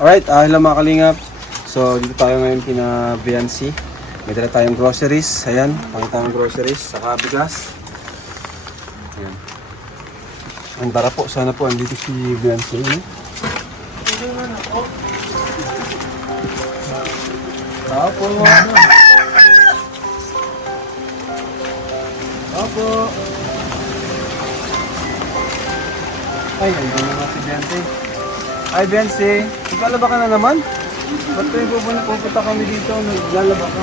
Alright, hello mga kalingap. So, dito tayo ngayon kina Biancy. May dala tayong groceries. Ayan, pakita tayong groceries. Saka bigas. Ayan. Ang tara po, sana po andito si Biancy. Opo. Opo. Ay, ayun na si Biancy. Ay, Biancy. Naglalaba ka na naman? Ba't kayo pupunta kami dito? Naglalaba ka?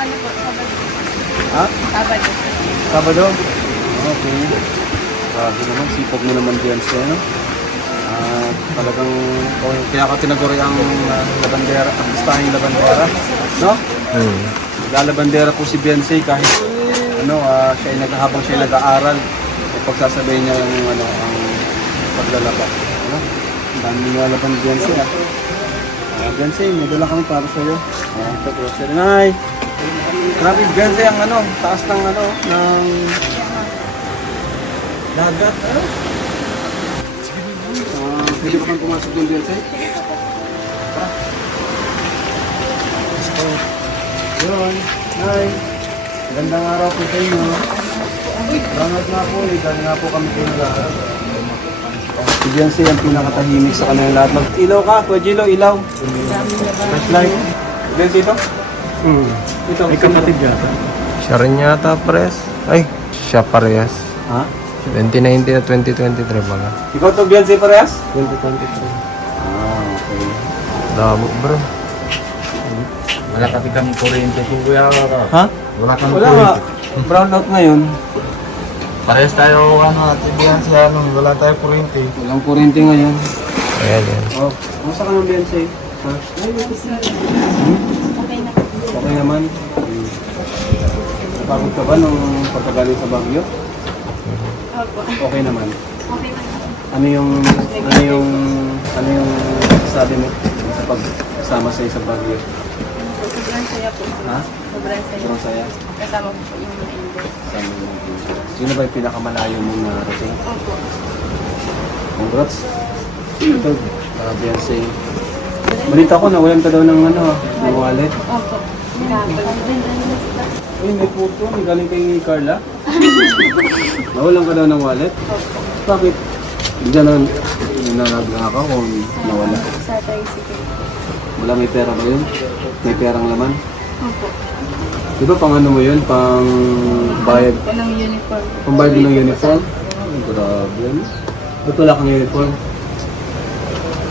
Ano po, Sabado. Ha? Sabado. Sabado? Okay. Grabe naman, sipag mo naman Biancy, ano? Talagang, kaya ka tinaguri ang labandera, ang bustahing labandera. No? Naglalabandera po si Biancy kahit siya ay habang siya ay nag-aaral. Pagsasabihin niya yung ang paglalaba. Ano? Ang dami nga laban Biancy, ah. Biancy, may dala kami para sa iyo. Ito, grocery. Nay! Grabe, Biancy, ang taas ng ng dagat. Pwede ba kang pumasok doon, Biancy? Yun. Nay! Magandang araw po sa inyo. Salamat nga po, dahil nga po kami pinag-aaral. Si Biancy ang pinakatahimik sa kanilang lahat. Mag-ilaw ka, Kuya Gilo, ilaw. Flashlight. Biancy ito? Ito. May kapatid yata. Siya rin yata, pres. Ay, siya parehas. Ha? 2019 at 2023 baga. Ikaw to Biancy parehas? 2023. Okay. Dabo, bro. Wala kasi kami kuryente kung kuya ka. Ha? Wala kami Wala nga. kuryente. Brown out ngayon. Parehas tayo atibihan sa wala tayo kuryente. Walang kurente ngayon. Ayan, yan. Oh, kumusta ka ng Biancy? Ha? Okay na. Okay naman. Napagod ka ba nung pagkagaling sa Baguio? Opo. Okay naman. Okay na. Ano yung sabi mo sa pagsama sa isang Baguio? Sobrang saya po. Ha? Sobrang saya. Sobrang saya. Kasama ko po yung mga Indian. Sama mo. Sino ba yung pinakamalayo mong narating? Opo. Congrats. Ito, Biancy. Balita ko, nawalan ka daw ng ng wallet. Opo. Ay, may puto. May galing kay Carla. Nawalan ka daw ng wallet? Opo. Bakit? Hindi ka nanagaka kung nawala. Sa tricycle. Wala, may pera ba yun? May perang laman? Opo. Di ba pang ano mo yun? Pang bayad? Walang uniform. Pang bayad mo ng uniform? Ay, grabe yan. Ba't wala kang uniform?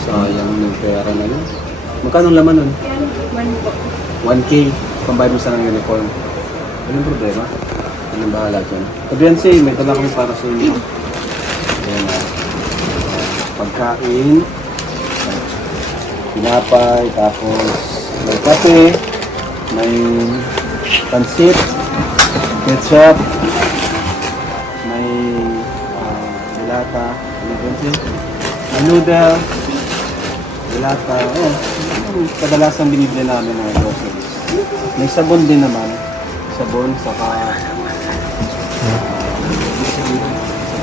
Sayang yung pera na yun. Magkano ang laman nun? One po. 1K. Pang bayad mo sa ng uniform. Anong problema? Anong bahala dyan? Biancy, may tala kami para sa inyo. Ayan na. Pagkain. Pinapay. Tapos may kape. May pansit. Ketchup. May dilata. Ano Biancy? May noodle. Dilata. Oh, kadalasan binibili namin ng groceries. May sabon din naman. Sabon, saka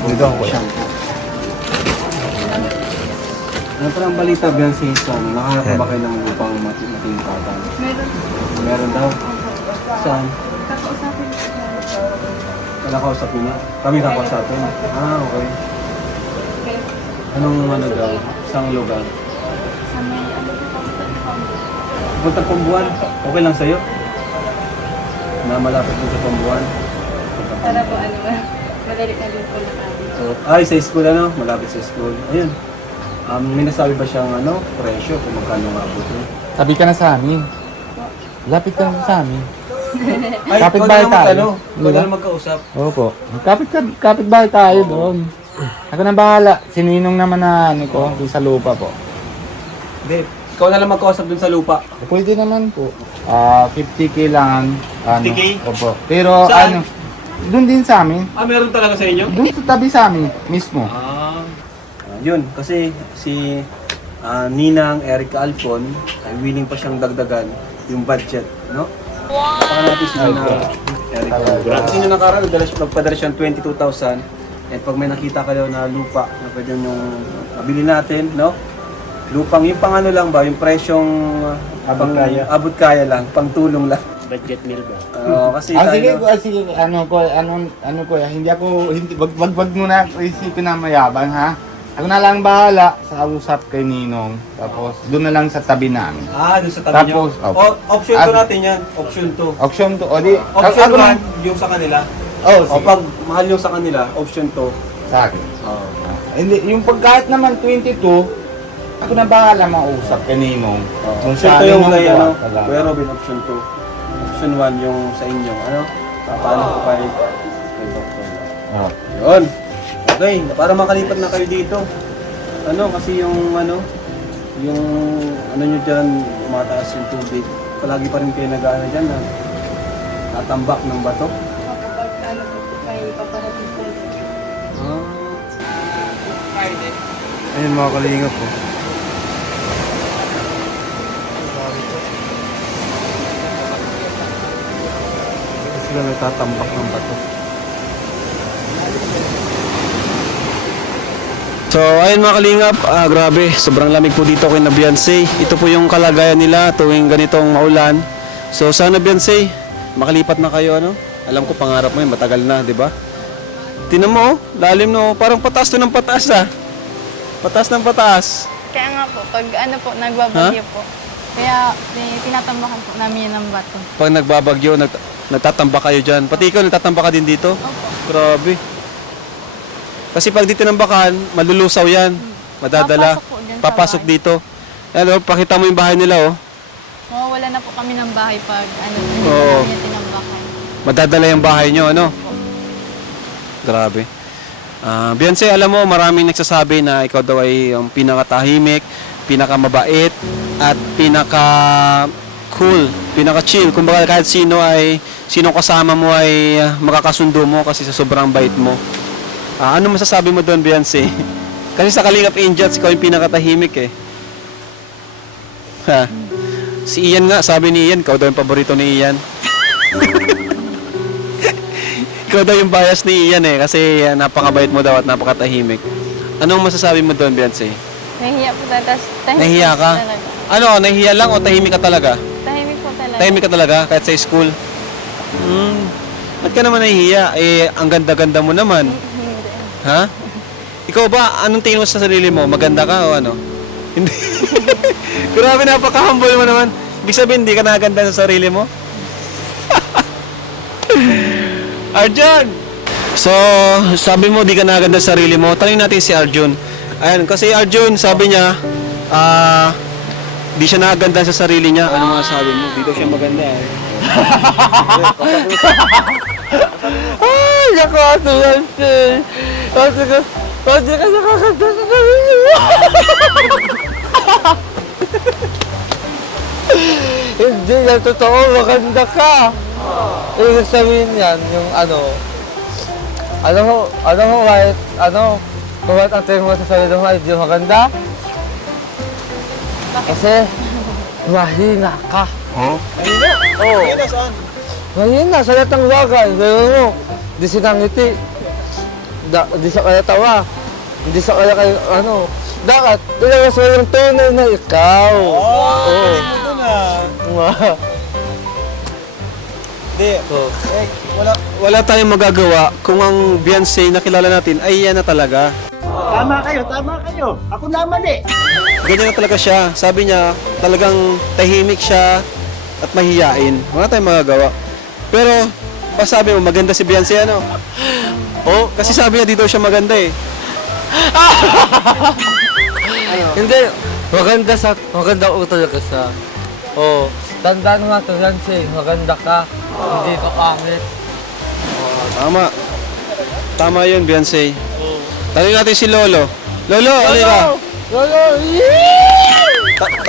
Dito ako. shampoo. Ano pa ang balita, Biancy? Nakahanap ba kayo ng upang matingkatan? Meron. Meron daw. Saan? Kakausapin ko siya. Wala kausapin na? Kami kakausapin? Okay. Kaya Anong daw? Isang lugar? sa may Punta Pambuan? Okay lang sa'yo? Na malapit mo sa Pambuan? Para po madali na din po na kami. So, sa school malapit sa school. Ayun. May nasabi ba siyang presyo kung magkano nga abutin? Tabi ka na sa amin. Lapit ka na sa amin. Ay, Kapit ikaw bahay na tayo. Ikaw na lang magkausap. Opo. Kapit bahay tayo doon. Ako na bahala. Sininong naman na ko doon sa lupa po. Hindi, ikaw na lang magkausap dun sa lupa. Pwede naman po. 50k lang. 50K? Opo. Pero Saan? doon din sa amin. Meron talaga sa inyo? Doon sa tabi sa amin mismo. Yun, kasi si Ninang Erica Alfon ay willing pa siyang dagdagan yung budget, no? Wow! Baka natin si Ninang Erica. Kasi nung nakaraan, nagpadala siyang 22,000. And pag may nakita ka daw na lupa na pwede nyung mabili natin, no? Lupang yung pang ano lang ba, yung presyong abot kaya lang, pang tulong lang. Budget meal ba? Oo, kasi Sige, tayo, sige, ano ko, wag mo na isipin na mayabang ha. Ako na lang bahala sa usap kay Ninong. Tapos doon na lang sa tabi namin. doon sa tabi nyo. Tapos, opo. Option 2 natin yan, option 2. Auction to, o di, Option ako na. 1, yung sa kanila. Oh, O sige. pag mahal yung sa kanila, option 2. Sa akin. Oo. Hindi, yung pagkahit naman 22, ako na bahala mausap kay Ninong. Kung Option sa 2 yung Ninong kay, ko, ano, talaga. Kuya Robin, option 2. Option 1 yung sa inyo, ano? Paano ko kay Dr. Oh. Yun. Okay, para makalipat na kayo dito. Ano, kasi yung ano nyo dyan, mataas yung tubig. Palagi pa rin kayo nag-ano dyan, natambak ng bato. Kapag ano po, may paparating po. Ayun mga kalingap po. Sila nagtatambak ng bato. So ayun mga kalingap, grabe, sobrang lamig po dito kay na Beyonce. Ito po yung kalagayan nila tuwing ganitong maulan. So sana Beyonce, makalipat na kayo ano. Alam ko pangarap mo yun, matagal na, di ba? Tinan mo, lalim no, parang pataas to ng pataas ah. Pataas ng pataas. Kaya nga po, pag ano po, nagbabagyo po. Kaya tinatambakan po namin yun ng bato. Pag nagbabagyo, nagtatambak kayo dyan. Pati ikaw, nagtatambak ka din dito? Opo. Grabe. Kasi pag di tinambakan, malulusaw yan. Madadala. Papasok po dyan sa Papasok bahay. dito. Ayan, oh, pakita mo yung bahay nila, oh. Mawawala na po kami ng bahay pag ano, hindi Oo. namin yung tinambakan. Madadala yung bahay nyo, ano? Grabe. Beyonce, alam mo, maraming nagsasabi na ikaw daw ay yung pinakatahimik, pinakamabait, at pinaka-cool, pinaka-chill. Kumbaga kahit sino kasama mo ay makakasundo mo kasi sa sobrang bait mo. Ano masasabi mo doon, Beyonce? Kasi sa Kalingap Angels, ikaw yung pinakatahimik eh. Ha? Si Ian nga, sabi ni Ian, ikaw daw yung paborito ni Ian. Ikaw daw yung bias ni Ian eh, kasi napakabait mo daw at napakatahimik. Anong masasabi mo doon, Beyonce? Nahihiya po talaga. Tahimik Nahihiya po ka? talaga. Ano, nahihiya lang o tahimik ka talaga? Tahimik po talaga. Tahimik ka talaga, kahit sa school? Ba't ka naman nahihiya? Eh, ang ganda-ganda mo naman. Hindi. Ha? Ikaw ba, anong tingin mo sa sarili mo? Maganda ka o ano? Hindi. Grabe, napaka-humble mo naman. Ibig sabihin, hindi ka naganda sa sarili mo? Arjun! So, sabi mo, di ka naganda sa sarili mo. Tanungin natin si Arjun. Ayan, kasi Arjun, sabi niya, di siya naganda sa sarili niya. Ano mga sabi mo? Dito siya maganda eh. Ay, naku, Ate Beyonce. Kasi ka nakakanta sa sarili mo. Hindi na totoo, maganda ka. Ibig sabihin yan, yung ano ho, kahit, kung ba't ang tingin mo sa sarili mo ay di maganda? Kasi, mahina ka. Oo. Ayun, saan? Mahina sa lahat ng bagay. Gano'n mo, di sinangiti. Di sa kaya tawa. Hindi sa kaya kayo, dapat, ilabas mo yung tunay na ikaw. Oo. Ito na. Hindi. Wala tayong magagawa kung ang Beyonce na kilala natin ay yan na talaga. Tama kayo. Ako naman eh. Ganyan na talaga siya. Sabi niya, talagang tahimik siya at mahiyain. Wala tayong magagawa. Pero, pasabi mo, maganda si Beyonce, ano? Oo, kasi sabi niya dito siya maganda eh. Hindi, maganda ko talaga siya. Oo. Tandaan mo nga ito, Beyonce, maganda ka. Hindi ka pangit. Tama. Tama yun, Beyonce. Tanungin natin si Lolo. Lolo, alika. Lolo,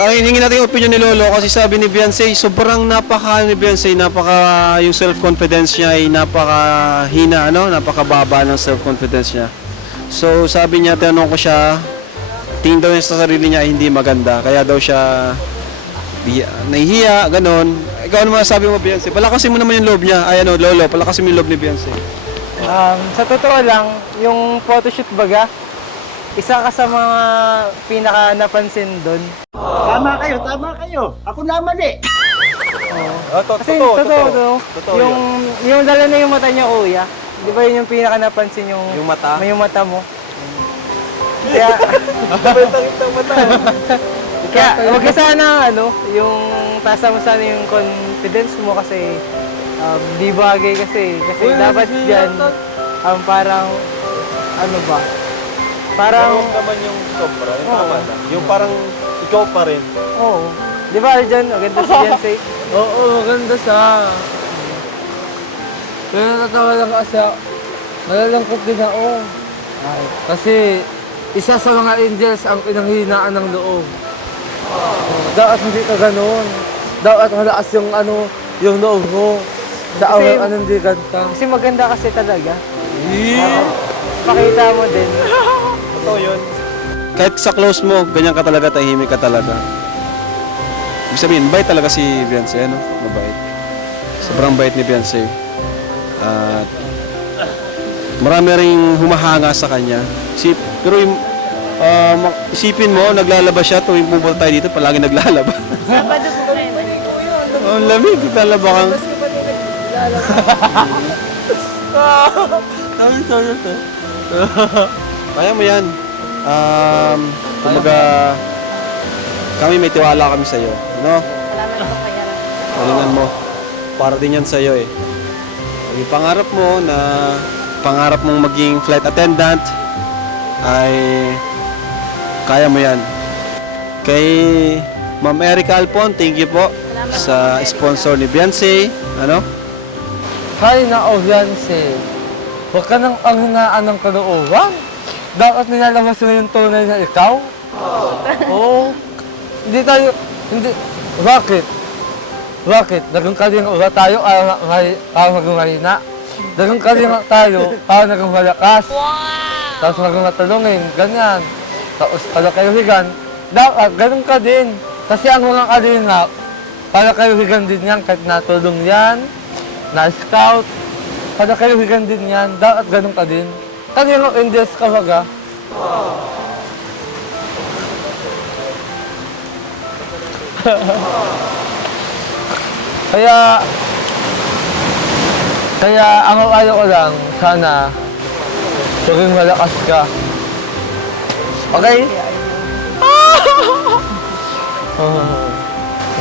Hingin natin yung opinion ni Lolo kasi sabi ni Beyonce, sobrang ni Beyonce, yung self-confidence niya ay napakahina, napakababa ng self-confidence niya. So sabi niya, tinanong ko siya, tingin daw niya sa sarili niya ay hindi maganda, kaya daw siya nahihiya, ganon. Ikaw ano masasabi mo, Beyonce? Palakasin mo naman yung loob niya. Ay Lolo, palakasin mo yung loob ni Beyonce. Sa totoo lang, yung photoshoot baga, isa ka sa mga pinaka napansin doon. Tama kayo. Ako naman eh. Kasi totoo. Yung dala na yung mata niya, kuya. Di ba yun yung pinaka napansin yung mata? Yung mata mo. Kaya, kaya wag ka sana yung tasa mo sana yung confidence mo kasi di bagay kasi dapat diyan parang ano ba? Parang naman yung sobra, yung tama na. Yung parang ikaw pa rin. oo. Di ba diyan maganda si Beyonce? Oo, maganda siya. Pero natawa lang kasi ako. Nalalangkot din ako. Kasi isa sa mga angels ang pinanghihinaan ng loob. Dapat hindi ka ganun. Dapat malakas yung loob mo. Sa Kasi- hindi ganta. Kasi maganda kasi talaga. Pakita mo din. Totoo yun. Kahit sa close mo, ganyan ka talaga, tahimik ka talaga. Ibig sabihin, bait talaga si Beyonce, ano? Mabait. Sobrang bait ni Beyonce. At marami ring humahanga sa kanya. Pero isipin mo, naglalaba siya tuwing pumunta tayo dito, palagi naglalaba. Sabado po kayo. Oh, ang lamig, naglalaba kang... Kaya mo yan. Kumbaga, kami may tiwala kami sa'yo. No? Salamat po kaya. Galingan mo. Para din yan sa'yo eh. Yung pangarap mo na pangarap mong maging flight attendant ay kaya mo yan. Kay Ma'am Erica Alpon, thank you po sa sponsor ni Beyonce. Ano? Hay na Beyonce. Huwag ka nang anghinaan ng kalooban. Dapat nilalabas mo yung tunay na ikaw. Oo. Hindi. Bakit? Naging kalinga ulit tayo para maging mahina. Naging kalinga tayo para naging malakas. Tapos maging matulungin, ganyan. Tapos para kayo higan, dapat ganun ka din. Kasi ang mga kalinga, para kayo higan din yan, kahit natulong yan, na-scout, para kayo higan din yan, dapat ganun ka din. Kalinga Indies ka baga. Kaya ang ayaw ko lang, sana, maging malakas ka. Okay? Ang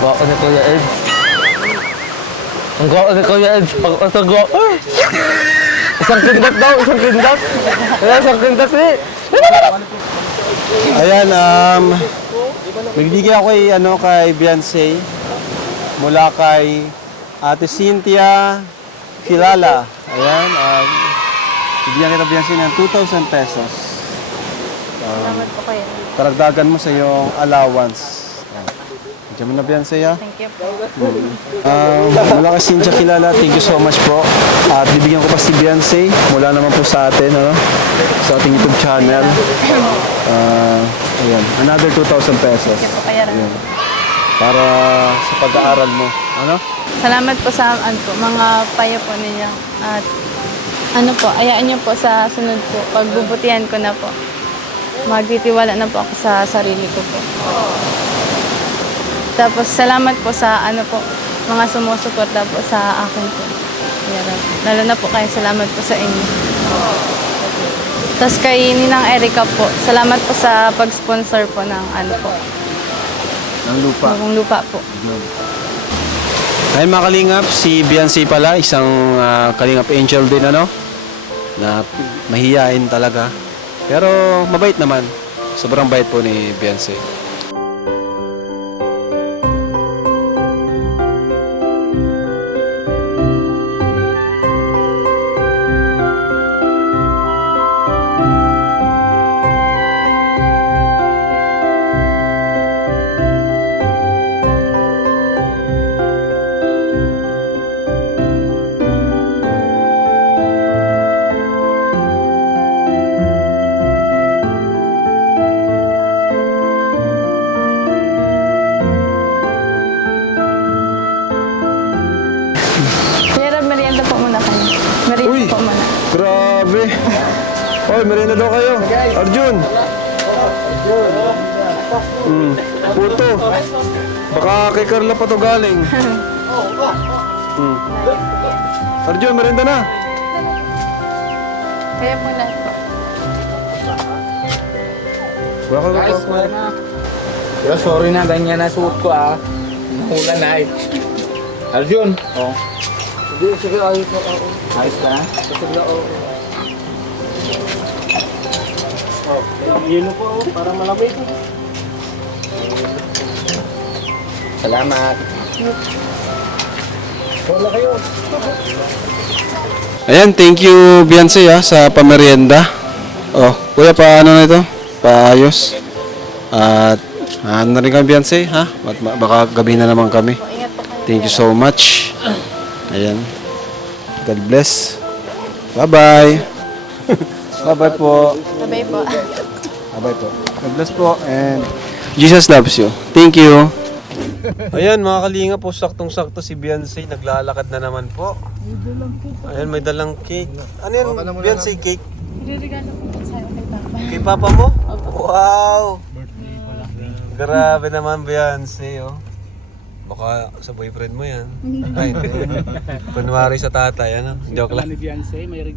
gwapo ni Kuya Ed. Ang gwapo ni Kuya Ed. Ang gwapo. Isang kindat daw, isang kindat. Kaya isang kindat eh. Ayan, nagbigay ako kay Beyonce mula kay Ate Cynthia Kilala. Ayan, bigyan kita Beyonce ng 2,000 pesos. Salamat po kayo. Karagdagan mo sa iyong allowance. Diyan mo na Beyonce ha. Thank you po. Mula kay Cynthia Kilala, thank you so much po. At bibigyan ko pa si Beyonce mula naman po sa atin, sa ating YouTube channel. Ayan, another 2,000 pesos. Thank you po kaya. Ayan. Para sa pag-aaral mo. Ano? Salamat po sa mga payo po ninyo. At ayaan niyo po sa sunod po. Pagbubutihan ko na po. Magtitiwala na po ako sa sarili ko po. Tapos salamat po sa mga sumusuporta po sa akin po. Lalo na po kayo, salamat po sa inyo. Tapos kay Ninang Erica po, salamat po sa pag-sponsor po ng Ng lupa. ng lupa po. Ayun mga kalingap, si Beyonce pala, isang kalingap angel din na mahihain talaga. Pero mabait naman. Sobrang bait po ni Beyonce. Merienda po muna kayo. Merienda Uy! po muna. Grabe! Hoy, merienda daw kayo. Arjun! Puto. Baka kay Carla pa to galing. Arjun, merenda na. Kaya po na. Baka Guys, Yo, sorry na, ganyan na suot ko ah. Nahulan na eh. Arjun. Oh. Sige, ayos na ako. Ayos ka na? Sige, oo. Yelo po, para malamig. Salamat. Wala kayo. Ayan, thank you Beyonce sa pamerienda. Oh, kuya pa ano na ito? Paayos. At ano na rin kami Beyonce ha? Baka gabi na naman kami. Ingat po kayo. Thank you so much. Ayan. God bless. Bye-bye. Bye-bye po. Sabay po. Bye-bye po. God bless po and Jesus loves you. Thank you. Ayan mga kalinga po, saktong-sakto si Beyonce naglalakad na naman po. Ayan, may dalang cake. Ano yan, Beyonce cake? Regalo po sa kay Papa. Kay papa mo? Wow! Grabe naman Beyonce, oh. Baka sa boyfriend mo yan. Ay, hindi. Kunwari sa tatay, ano? Joke lang.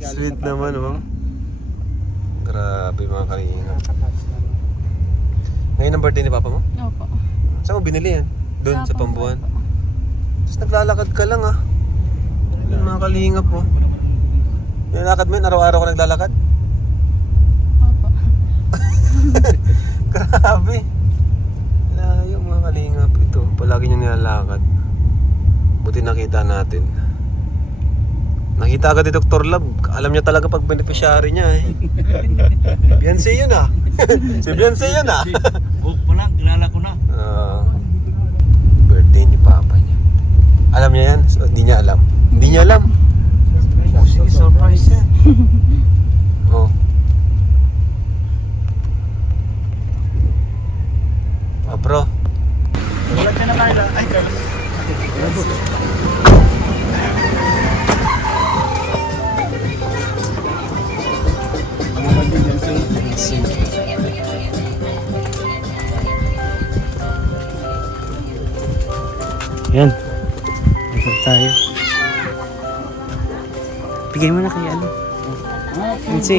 Sweet naman, oh. Grabe mga kalinga. Ngayon ang birthday ni papa mo? Opo. Saan mo binili yan? Doon sa Pambuan? Tapos naglalakad ka lang ah. Yung mga kalingap po. Nilalakad mo yun? Araw-araw ka naglalakad? Opo. Grabe. Layo mga kalingap. Ito, palagi nyo nilalakad. Buti nakita natin. Nakita agad ni Dr. Love. Alam niya talaga pag beneficiary niya eh. Beyonce yun ah. Si Beyonce yun ah. Huwag pa lang, kilala ko na. Birthday ni Papa niya. Alam niya yan? So, hindi niya alam. Hindi niya alam. Oh, sige, surprise yan. Oh. Ah, bro. Wala ka na tayo. Ay, kayo. Yan. Ito tayo. Bigay mo na kay ano. Nancy.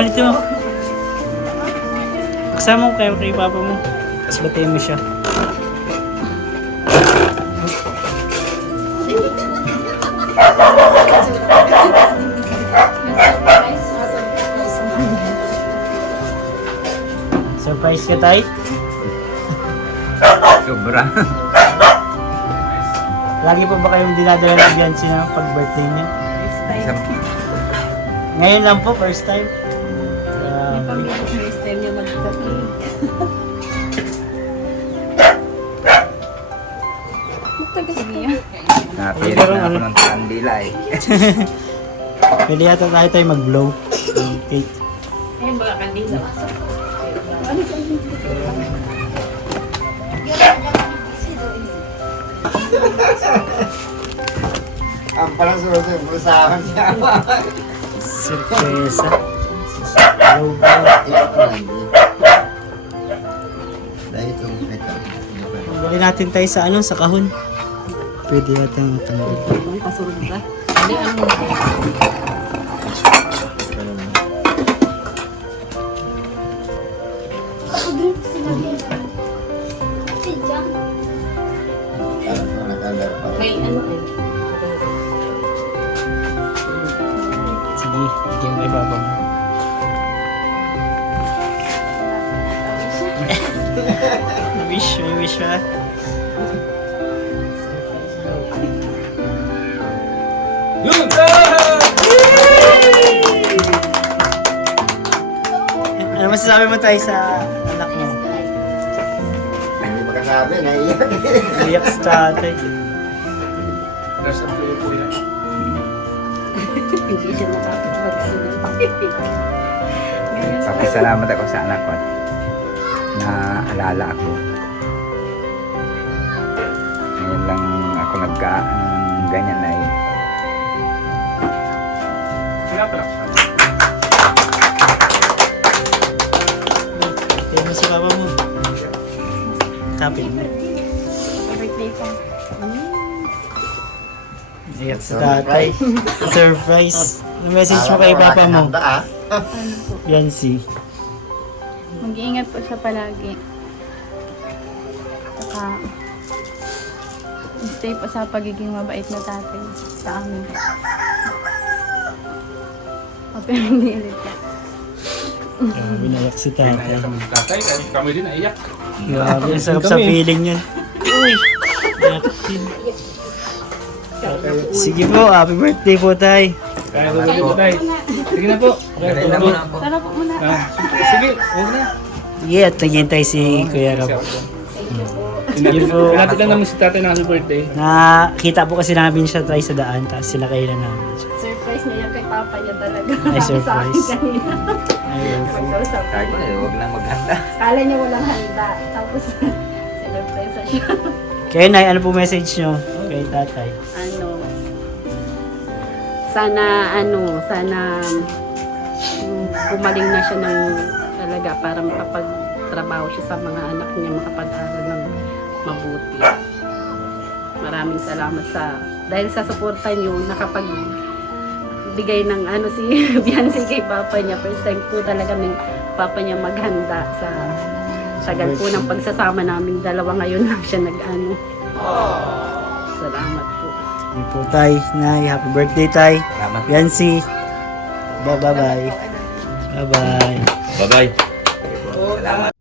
Ulitin mo. Kasama mo kayo kay Papa mo. Tapos batayin mo siya. Surprise ka, Tay? Sobra. Lagi pa ba kayong dinadala ng Beyonce na pag-birthday niya? Ngayon lang po, first time. First time niya mag-cake. Tagas niya. Napira na ako ng kandila eh. Pwede yata tayo mag-blow ng cake. Ayun, baka kandila. Ang palang surusahan siya. Surpresa. Bili natin tayo sa ano, sa kahon. Pwede yata ang tanggol. Sige, bigyan mo kay Papa mo. May wish ha. Ano masasabi mo tayo sa anak mo? Hindi makasabi, naiiyak. Iyak sa tatay. Papasalamat ako sa anak ko na alala ako. Ngayon lang ako nagkaano ng ganyan ay Kaya mo si papa mo. Kapit mo. Birthday ko. Iyak sa tatay. Surprise. Ano message mo kay papa mo? Yan si. Mag-iingat po siya palagi. Saka, stay po sa pagiging mabait na tatay sa amin. Pero hindi ulit ka. Binayak si tatay. Tatay, kami din naiyak. Grabe, sarap sa feeling yun. Uy! Sige po, happy birthday po tay. Kaya po tayo. Sige na po. Tara po muna. Sige, huwag na. Sige, at naghihintay si Kuya Rob. Sige po. Pinatid lang naman si tatay na happy birthday. Nakita po kasi namin siya tayo sa daan, tapos sinakailan namin siya. Surprise niya yan kay papa niya talaga. Ay, Sabi sa akin surprise. kanina. Ayun. Pagkausap sabi ko niya. huwag lang maghanda. Kala niya walang handa. Tapos, sinurpresa siya. Kaya Nay, ano po message nyo kay tatay? Sana gumaling na siya ng talaga para makapagtrabaho siya sa mga anak niya, makapag-aral ng mabuti. Maraming salamat dahil sa suporta niyo, nakapagbigay ng si Biancy kay papa niya. First time po talaga ng papa niya maghanda sa tagal po ng pagsasama namin dalawa. Ngayon lang siya Salamat po. Sige po tay, Nay, happy birthday tay. Salamat. Yancy. Bye-bye. Bye-bye. Bye-bye. Salamat.